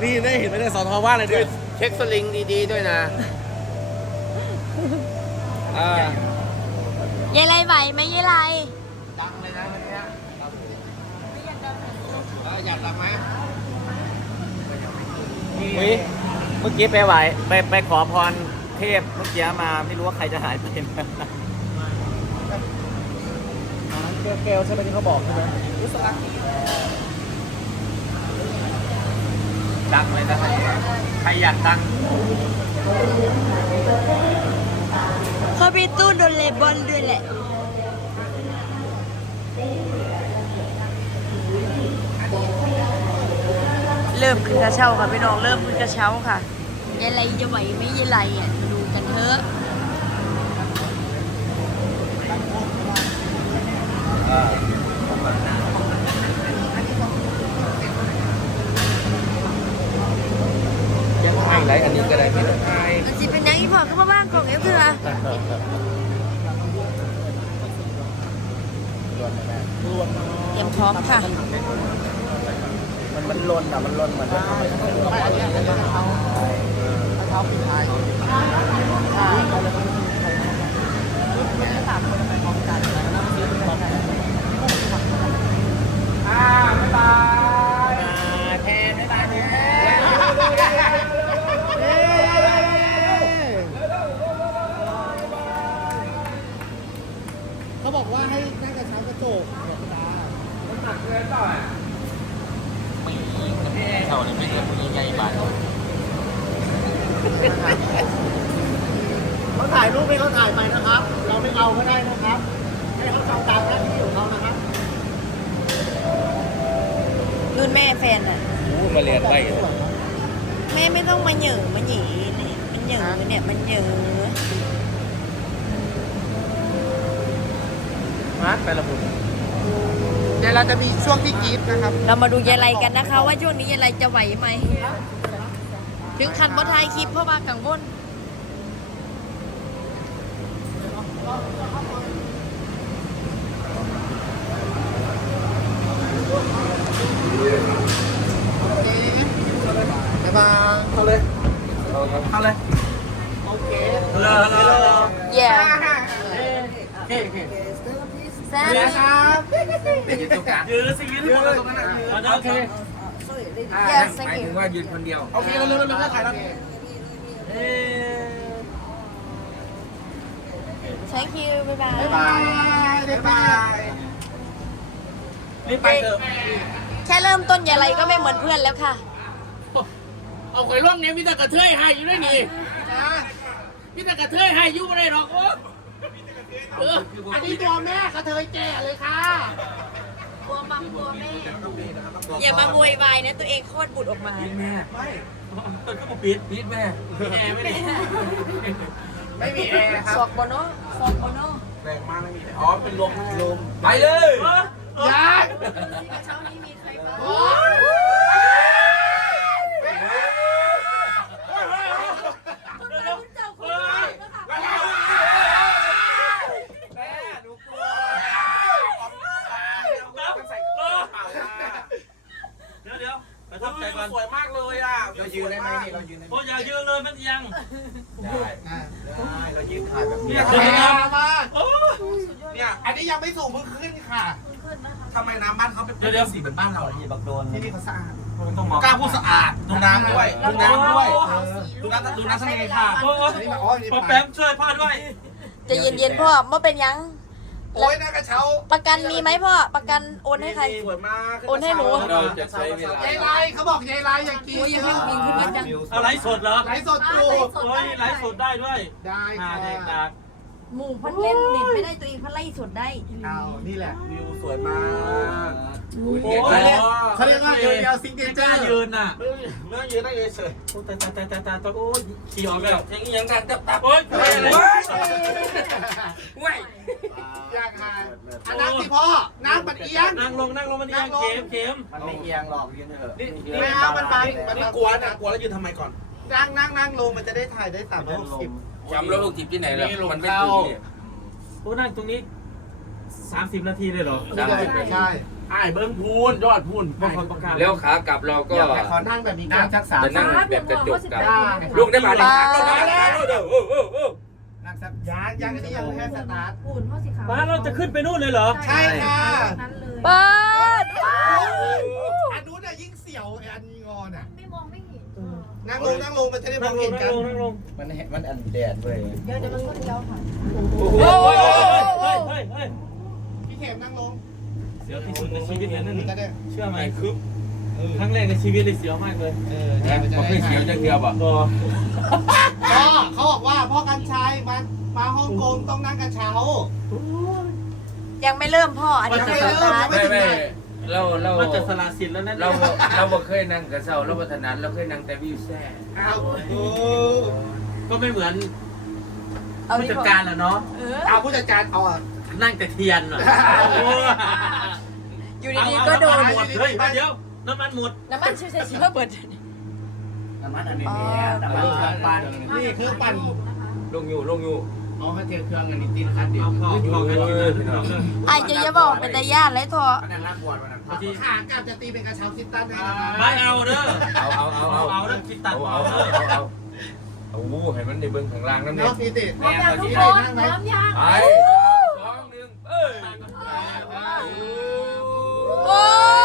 นี่ได้เห็นไหมเนี่ยสอนทอว่าอะไรเนี่ยเช็คสลิงดีๆด้วยนะยายไรไหวไหมยายไรดังเลยนะวันนี้อยากดังไหมอุ๊ยเมื่อกี้ไปไหวไปขอพรเทพเมื่อกี้มาไม่รู้ว่าใครจะหายไปนะแก้วใช่ไหมที่เขาบอกใช่ไหมดังเลยนะใครอยากดังเขาไปตู้โดนเลบอนด้วยแหละเริ่มขึ้นกระเช้าค่ะพี่น้องเริ่มขึ้นกระเช้าค่ะยายไรจะไหวไหมยายไรอ่ะดูกันเถอะยังไงไรอันนี้ก็ได้ไม่ต้องไงมันจะเป็นยังอีพอก็มาบ้างของเอฟเถอะเตรียมพร้อมค่ะมันลนอ่ะมันลนเหมือนจะทำอะไรเขาบอกว่าให้นั่งกระเช้ากระจกเขาเนี่ยไม่ใช่ผู้ยิ่งใหญ่บ้านเขาถ่ายรูปให้เขาถ่ายไปนะครับ เราไม่เอาก็ได้นะครับ ให้เขาทำตามหน้าที่ของเขานะครับรุ่นแม่แฟนอ่ะมาเรียนไปแม่ไม่ต้องมาเหย่อมาหยีเนี่ยมันเหย่อเนี่ยมันเหย่อมาไปละบุญเดี๋ยวเราจะมีช่วงที่กรี๊ดนะครับเรามาดูยายไรกันนะคะ ว่าช่วงนี้ยายไรจะไหวไหมถึงคันบ่ทายคลิปเพราะว่ากังวลบ๊ายบายเข้าเลย เข้าเลย โอเคเลยแย่เฮ้แซ่ครับยืนตรงกลางยืนสิยืนที่คนเราตรงนั้นโอเคแย่หสังมายเกตถึงว่ายืนคนเดียวโอเคเราเร็วๆถ่ายแล้ว thank you บ๊ายบายบ๊ายบายบ๊ายบาย รีบไปเถอะแค่เริ่มต้นยายไรก็ไม่เหมือนเพื่อนแล้วค่ะเอาข่อยร่องเนี้ยมีแต่กระเทยให้อยู่ด้วยนี่มีแต่กระเทยให้อยู่ไม่ได้หรอกโอ้อันนี้ตัวแม่กระเทยแก่เลยค่ะกลัวมัมกลัวแม่ อย่ามาโวยวายนะตัวเองโคตรบุดออกมาก็มาปิดปิดแม่แม่ไม่ได้ไม่มีแอร์ครับสอกโบโนสอกโบโนแรงมากไม่มีอ๋อ เป็นลมลมไปเลยยังเช้านี้มีใครบ้างเดี๋ยวประทับใจก่อนสวยมากเลยอ่ะเรายืนได้ไหมนี่เรายืนได้ไหมโอ้ยอย่ายืนเลยมันยังได้เรายืนถ่ายแบบนี้เนี่ยสวยงามมากโอ้เนี่ย อันนี้ยังไม่สูงเพิ่งขึ้นค่ะทำไมน้ำบ้านเขาเป็นสีเหมือนบ้านเราที่บักโดนนี่เขาสะอาดต้องมองกล้าพูดสะอาดดูน้ำด้วยดูน้ำด้วยดูน้ำทะเลค่ะโอ้ป้าแป๊มช่วยพ่อด้วยใจะเย็นๆพ่อเมื่อเป็นยังโอ้ยน่ากระเช้าประกันมีไหมพ่อ ประกันโอนให้ใครสวยมากโอนให้หนูเราจะใช้เวลายายไรเขาบอกยายไรอย่ากินโอ้ยยังไม่กินขึ้นนิดจังอะไรสดเหรอไลฟ์สดอยู่โอ้ยไลฟ์สดได้ด้วยได้หาค่ะแดกดากหมู่พันเล่นเน็ตไม่ได้ตัวเองพันไล่สดได้เอานี่แหละวิวสวยมากโอ้ยเขาเรียกว่าเดียวซิงเกิลไม่เจกอล้าร์ยืนน่ะไม่ต้องยืนได้เฉยโอ้ยตายโอ้ยขี่ออกแล้วอย่างนี้ยังดันตับโอ้ยเว้ยอยากหาอันนั้นสิพ่อนั่งบัดเอียงนั่งลงมันยังเข็มมันไม่เอียงหรอกยืนเถอะไม่เอามันบังมันกลัวนะกลัวแล้วยืนทำไมก่อนนั่งลงมันจะได้ถ่ายได้360 จำรถลูกจิบที่ไหนล่ะมันไม่ถึงนี่โอ้นั่งตรงนี้30 นาทีเลยเหรอใช่อ้ายเบิ้งพูนยอดพูนบางคนประกาศแล้วขากลับเราก็อยากให้เขานั่งแบบนี้นั่งสัก3 จะนั่งแบบกระจกกลับได้ลูกได้มาดิลูกได้มานั่งสักยังอันนี้ยังแค่สตาร์ทปูนพ่อสีขาวบ้านเราจะขึ้นไปนู่นเลยเหรอใช่ค่ะนั้นเลยเปิดอันนู้นน่ะยิ่งเสียวอันงอนอ่ะไม่มองไม่เห็นนั่งลงมันจะได้มองเห็นกันมันอันแดดเว้ยเดี๋ยวมันก็เลี้ยวค่ะพี่เข็มนั่งลงเสียวที่สุดในชีวิตเลยนั่นจะได้เชื่อไหมคือครั้งแรกในชีวิตเลยเสียวมากเลยเนี่ยมันจะมันได้เคยเสียวจะเกือบอ่ะก็ก็เขาบอกว่าพ่อกันชัยมาฮ่องกงต้องนั่งกระเช้ายังไม่เริ่มพ่ออันนี้คือสตาร์ทไม่เรามันจะสละสิทธิ์แล้วนั่นเราบ่เคยนั่งกระเช้าเราบ่ถนัดเราเคยนั่งแต่วิวแซ่อ้าวก็ไม่เหมือนเอาผู้ดิจัดการอะเนาะเอาผู้จัดการเอาอ่ะนั่งแต่เทียนอะอยู่ดีๆก็โดนหมดเฮ้ยเดี๋ยวน้ำมันหมดน้ำมันชื่อเชื่อเปิดน้ำมันอันนี้เนี่ยน้ำมันเครื่องปั่นนี่เครื่องปั่นลงอยู่อ๋อเขาเจอเครื่องอันนี้ตีนคันเดียวเอากันกินเลยพี่น้องไอ้จะอย่าบอกเป็นตาญาติเลยทออันนั้นรักบวชวันนั้นขากลับจะตีเป็นกระเช้าคิดตันได้นะไม่เอาเด้อเอาเด้อคิดตัดเอาให้มันในเบื้องข้างล่างนั่นเอเนาะงพี่ติพร้อมยังทุกคน พร้อมยังไป3 2 1เอ้ยโอ้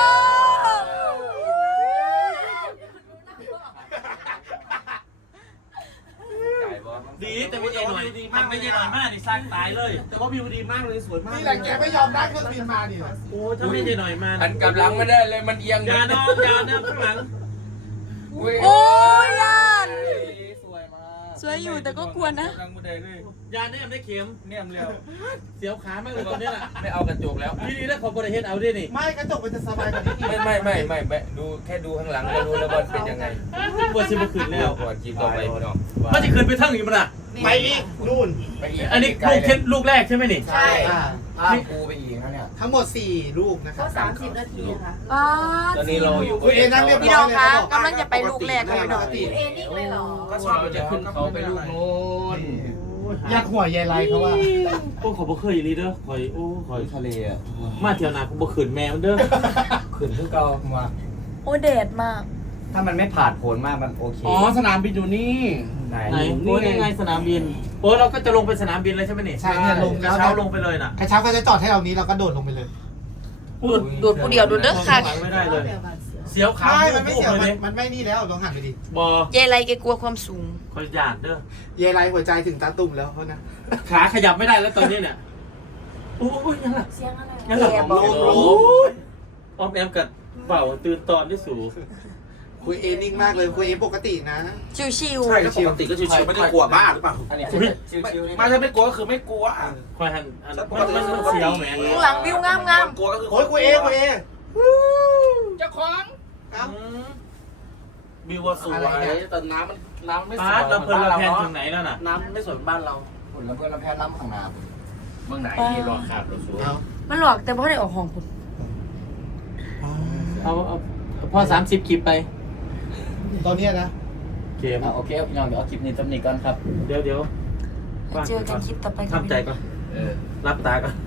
ดีแต่ไม่ใช่หน่อยดีมากไม่ใช่หน่อยมากนี่สร้างตายเลยแต่ว่าวิวดีมากเลยสวยมากนี่แหละแกไม่ยอมได้เครื่องบินมาดิโอ้ถ้าไม่ใช่หน่อยมาอันกำลังไม่ได้เลยมันเอียงอย่าน้องอย่านะข้างหลังโอ้ยญาติสวยมากสวยอยู่แต่ก็กลัวนะกำลังไม่ได้เลยอย่าแนมได้เข็มเนี่ยมแล้วเสียวขามากเลยตอนนี้แหละไม่เอากระจกแล้วพี่ดีแล้วขอบริเฮ็ดเอาด้วยนี่ไม่กระจกมันจะสบายกว่านี้อีกไม่ดูแค่ดูข้างหลังก็รู้แล้วว่าเป็นยังไงบัวชิบะขืนแล้แล้ว วก่อนจีบต่อไปพี่น้องมันจะคืนไปทั้งอยู่มันอ่ะไปอีกนู่นไปอีกอันนี้ลูกเทนลูกแรกใช่ไหมนี่ใช่ข้ามกูไปอีกนะเนี่ยทั้งหมด4ลูกนะครัก็บ 30 นาทีค่ะป้าตอนนี้เราอยู่คุณเอนั่งเรียบพี่ร้น้ออย งเลยคะกำลังจะไปลูกแรกค่ะพี่น้องเอนิ่งเลยเหรอก็ชอบจะขึ้นเขาไปลูกโน้นอยากหัวยายไรเขาว่าโอ้ขอบ่เคยอีหลีเด้อข่อยโอ้ข่อยทะเลอ่ะมาเที่ยวนากูบ่ขืนแมวเด้อขึ้นขึ้นเก่ามาโอ้แดดมากถ้ามันไม่ผ่านโผลมากมันโอเคอ๋อสนามบินอยู่นี่ไหนไหนโอ้ยยังไงสนามบินโอ้เราก็จะลงไปสนามบินเลยใช่ไหมนี่ใช่เนี่ยลงแล้วเช้าลงไปเลยน่ะกระเช้าก็จะจอดให้เรานี้เราก็โดดลงไปเลยดูดผู้เดียวดูเด้อค่ะไม่ได้เลย เสียวขาไม่มันไม่เสียวเลยมันไม่นี่แล้วลองหันไปดิบอยายไรแกกลัวความสูงคอยหยาดเด้อยายไรหัวใจถึงตาตุ่มแล้วเขานะขาขยับไม่ได้แล้วตอนนี้เนี่ยโอ้ยยังล่ะเสียงอะไรยังล่ะแกบอกโอ้ยออมแอมกับเป่าตื่นตอนที่สูงคุยเอนิ่งมากเลยคุยเอปกตินะชิวใช่ปกติก็ชิวๆไม่ได้กลัวบ้าหรือเปล่าอันนี้ชิวๆนี่ไม่ถ้าไม่กลัวก็คือไม่กลัวคอยหันมันเสียวแหมๆข้างหลังวิวงามกลัวก็คือโอ้ยคุยเอคุยเอเจ้าของเอ้าวิวว่าสวยแต่น้ำไม่สป้าวยเราเพลินเราแพนถึงไหนแล้วน่ะน้ำไม่สวยบ้านเราฝุ่นแล้วเพื่อนเราแพ้ล้ำข้างหน้าเมืองไหนที่รอขาดเราสวยเอาๆมันหลอกแต่พ่อได้ออกห้องคุณเอาพ่อ30คลิปไปตอนเนี้ยนะเกมโอเคพี่น้องเดี๋ยวเอาคลิปนี้ตำหนิก่อนครับเดี๋ยวเจอกันคลิปต่อไปค่ะทำใจก่อนเออรับตาก่อน